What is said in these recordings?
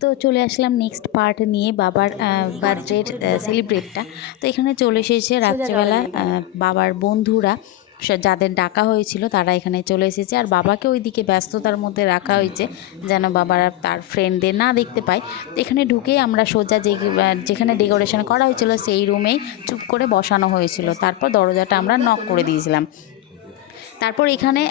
তো চলে আসলাম next part নিয়ে বাবার বার্থডের সেলিব্রেটটা তো এখানে চলে এসেছে রাত্রিবেলা বাবার বন্ধুরা যাদের ডাকা হয়েছিল তারা এখানে চলে এসেছে। আর বাবাকে ওইদিকে ব্যস্ততার মধ্যে রাখা হয়েছে যেন বাবার তার ফ্রেন্ডদের না দেখতে পায়। তো এখানে ঢুকেই আমরা সোজা যে যেখানে ডেকোরেশন করা হয়েছিল সেই রুমেই চুপ করে বসানো হয়েছিল। তারপর দরজাটা আমরা নক করে দিয়েছিলাম। তারপর এখানে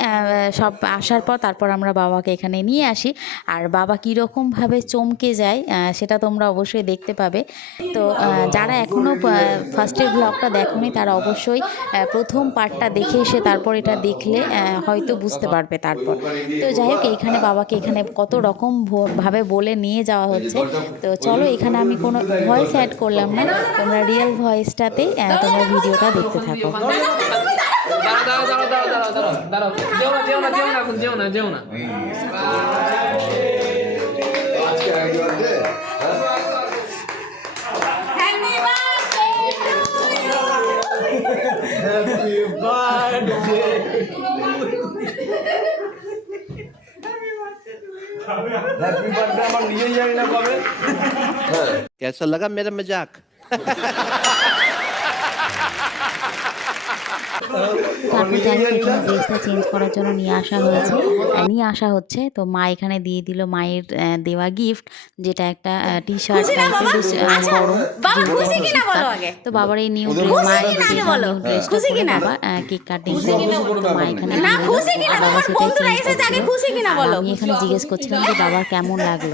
সব আসার পর তারপর আমরা বাবাকে এখানে নিয়ে আসি। আর বাবা কীরকমভাবে চমকে যায় সেটা তোমরা অবশ্যই দেখতে পাবে। তো যারা এখনও ফার্স্টের ব্লগটা দেখোনি, তারা অবশ্যই প্রথম পার্টটা দেখে এসে তারপর এটা দেখলে হয়তো বুঝতে পারবে তারপর। তো যাই হোক, এইখানে বাবাকে এখানে কত রকম ভাবে বলে নিয়ে যাওয়া হচ্ছে। তো চলো, এখানে আমি কোনো ভয়েস অ্যাড করলাম না। তোমরা রিয়েল ভয়েসটাতে তোমরা ভিডিওটা দেখতে থাকো। দাঁড়াও দাঁড়াও দাঁড়াও দাঁড়াও দাঁড়াও দাঁড়াও দাঁড়াও যেও না যেও না যেও না এখন যেও না যেও না হ্যাপি বার্থডে আমার নিজেই জানি না কবে कैसा लगा मेरा मजाक তারপর যাই এখানে ড্রেসটা চেঞ্জ করার জন্য নিয়ে আসা হয়েছে। নিয়ে আসা হচ্ছে। তো মা এখানে দিয়ে দিল মায়ের আহ, দেওয়া গিফট যেটা একটা টি শার্ট এখন শীতকাল। তো বাবার এই নিউ ড্রেস নিউ ড্রেসটা বাবা কেক কাটিং মা এখানে বাবা সেটাই চেঞ্জ আমি এখানে জিজ্ঞেস করছিলাম যে বাবার কেমন লাগল?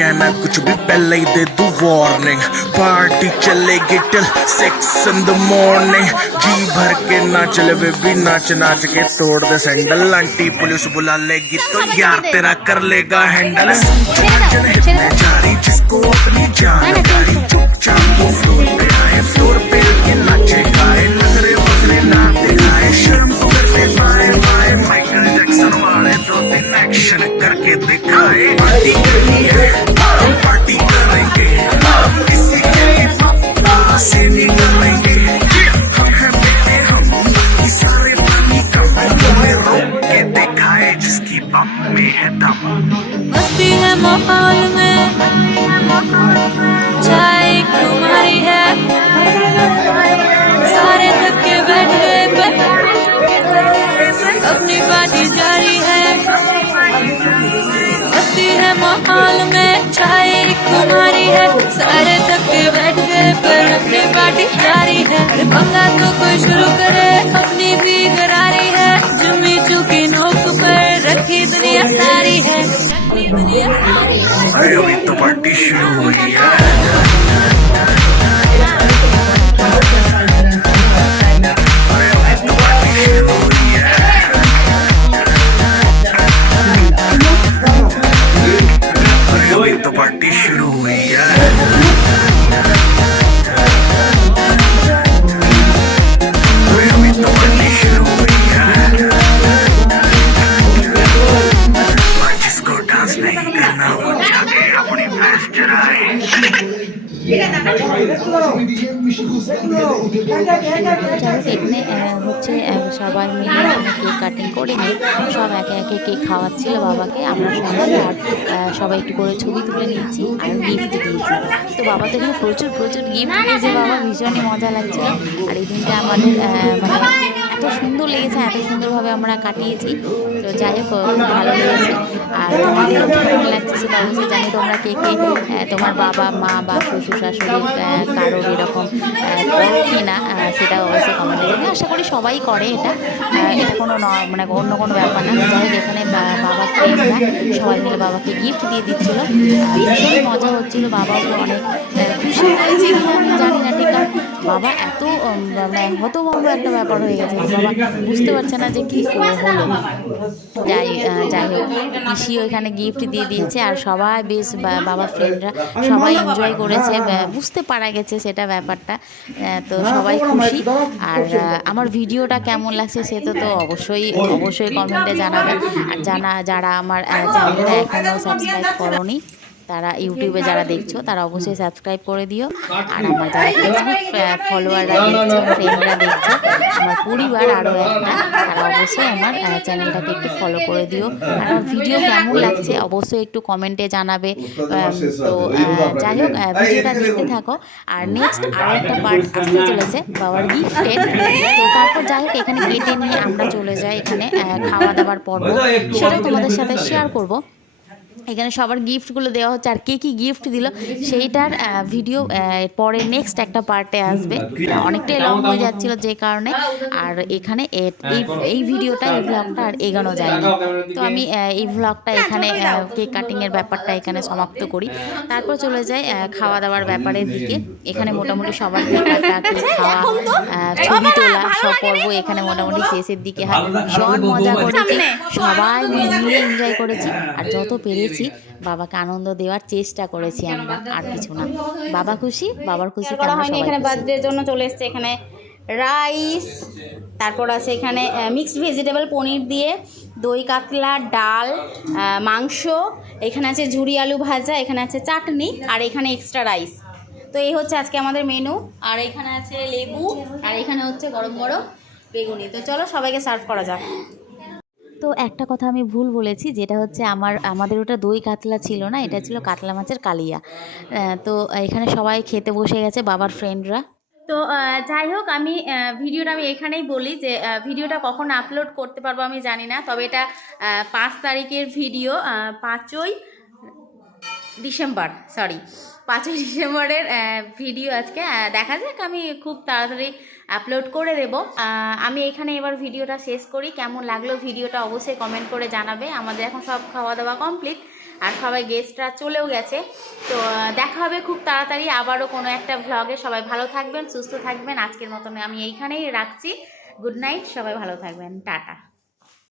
कहना कुछ भी पहले ही दे दू वार्निंग पार्टी चलेगी till six in the morning जी भर के ना चले वे भी नाच नाच के तोड़ दे सैंडल आंटी पुलिस बुला लेगी तो यार तेरा कर लेगा हैंडल जारी जिसको अपनी जान प्यारी चुपचाप फ्लोर पे आए फ्लोर पे पार्टी जारी है। पंगा तो कोई शुरू करे, अपनी भी गरारी है। जुम्मी चुकी नोक पर रखी दुनिया सारी है। रखी दुनिया सारी है। अरे अभी तो पार्टी शुरू हुई है। এখানে হচ্ছে সবাই মিলে কেক কাটিং করে সব একে একে কেক খাওয়াচ্ছিল বাবাকে। আমরা সবাই আর সবাই একটু করে ছবি তুলে নিয়েছি আর গিফট দিয়েছি। তো বাবা তো এখানে প্রচুর প্রচুর গিফট দিয়েছে বাবা। ভীষণই মজা লাগছিল। আর এই দিনটা আমাদের মানে লেগেছে এত সুন্দরভাবে আমরা কাটিয়েছি। তো যাই হোক ভালো লেগেছে। আর তোমাদেরও কেমন লাগছে সেটা জানি তোমরা কে কে তোমার বাবা, মা বা শ্বশুর শাশুড়ি কারোর এরকম কি না সেটা অবশ্যই কমেন্টে জানি আশা করি সবাই করে এটা। এটা কোনো মানে অন্য কোনো ব্যাপার না। যাই হোক, এখানে বাবাকে সবাই মিলে বাবাকে গিফট দিয়ে দিচ্ছিল। ভীষণ মজা হচ্ছিল। বাবাও অনেক খুশি হয়েছে আমি জানি না ঠিক বাবা এত হতভম্ব একটা ব্যাপার হয়ে গেছে। বাবা বুঝতে পারছে না যে কী হলো যাই যাই হোক, পিসি ওইখানে গিফট দিয়ে দিয়েছে, আর সবাই বেশ বাবা ফ্রেন্ডরা সবাই এনজয় করেছে বুঝতে পারা গেছে সেটা ব্যাপারটা। তো সবাই খুশি। আর আমার ভিডিওটা কেমন লাগছে সে তো তো অবশ্যই অবশ্যই কমেন্টে জানাবে আর জানা, যারা আমার চ্যানেলটা এখনও সাবস্ক্রাইব করনি তারা ইউটিউবে যারা দেখছ তারা অবশ্যই সাবস্ক্রাইব করে দিও আর আমার যারা ফেসবুক ফলোয়াররা দেখছ ফ্রেন্ডরা দেখছ আমার পরিবার আরও একটা তারা অবশ্যই আমার চ্যানেলটাকে একটু ফলো করে দিও আর আমার ভিডিও কেমন লাগছে অবশ্যই একটু কমেন্টে জানাবে তো যাই হোক ভিডিওটা দেখতে থাকো আর নেক্সট আরও একটা পার্ট আসতে চলেছে বাবার গিফটের তো তারপর যাই হোক এখানে কেটে নিয়ে আমরা চলে যাই এখানে আহ, খাওয়া দাওয়ার পর্ব সেটাও তোমাদের সাথে শেয়ার করব এখানে সবার গিফটগুলো দেওয়া হচ্ছে। আর কে কী গিফট দিল সেইটার ভিডিও পরে নেক্সট একটা পার্টে আসবে। অনেকটাই লং হয়ে যাচ্ছিল যে কারণে। আর এখানে এই এই ভিডিওটা এই ভ্লগটা আর এগানো যায়নি। তো আমি এই ভ্লগটা এখানে কেক কাটিংয়ের ব্যাপারটা এখানে সমাপ্ত করি। তারপর চলে যাই খাওয়া দাওয়ার ব্যাপারের দিকে। এখানে মোটামুটি সবার কেক খাওয়া আহ, ছবি তোলা সব পর্ব এখানে মোটামুটি শেষের দিকে হয়। ভীষণ মজা করেছি। সবাই মিলে এনজয় করেছি। আর যত পেরেছি বাবাকে আনন্দ দেওয়ার চেষ্টা করেছি আমরা আর কিছু না। বাবা খুশি বাবার খুশি করা হয়নি এখানে বার্থডের জন্য চলে এসছে এখানে রাইস তারপর আছে এখানে মিক্সড ভেজিটেবল পনির দিয়ে দই কাতলা ডাল মাংস এখানে আছে ঝুরি আলু ভাজা এখানে আছে চাটনি আর এখানে এক্সট্রা রাইস তো এই হচ্ছে আজকে আমাদের মেনু আর এখানে আছে লেবু আর এখানে হচ্ছে গরম গরম বেগুনি। তো চলো সবাইকে সার্ভ করা যাক। তো একটা কথা আমি ভুল বলেছি, যেটা হচ্ছে আমার, আমাদের ওটা দই কাতলা ছিল না, এটা ছিল কাতলা মাছের কালিয়া। তো এখানে সবাই খেতে বসে গেছে, বাবার ফ্রেন্ডরা তো যাই হোক, আমি ভিডিওটা আমি এখানেই বলি যে ভিডিওটা কখন আপলোড করতে পারব আমি জানি না, তবে এটা পাঁচ তারিখের ভিডিও পাঁচই ডিসেম্বর সরি পাঁচই ডিসেম্বরের ভিডিও আজকে দেখা যাক, আমি খুব তাড়াতাড়ি আপলোড করে দেব। আমি এখানে এবার ভিডিওটা শেষ করি। কেমন লাগল ভিডিওটা অবশ্যই কমেন্ট করে জানাবে। আমাদের এখন সব খাওয়া দাওয়া কমপ্লিট আর সবাই গেস্টরা চলেও গেছে। তো দেখা হবে খুব তাড়াতাড়ি আবারও কোনো একটা ভ্লগে সবাই ভালো থাকবেন, সুস্থ থাকবেন। আজকের মতন আমি এইখানেই রাখছি। গুড নাইট সবাই ভালো থাকবেন। টাটা।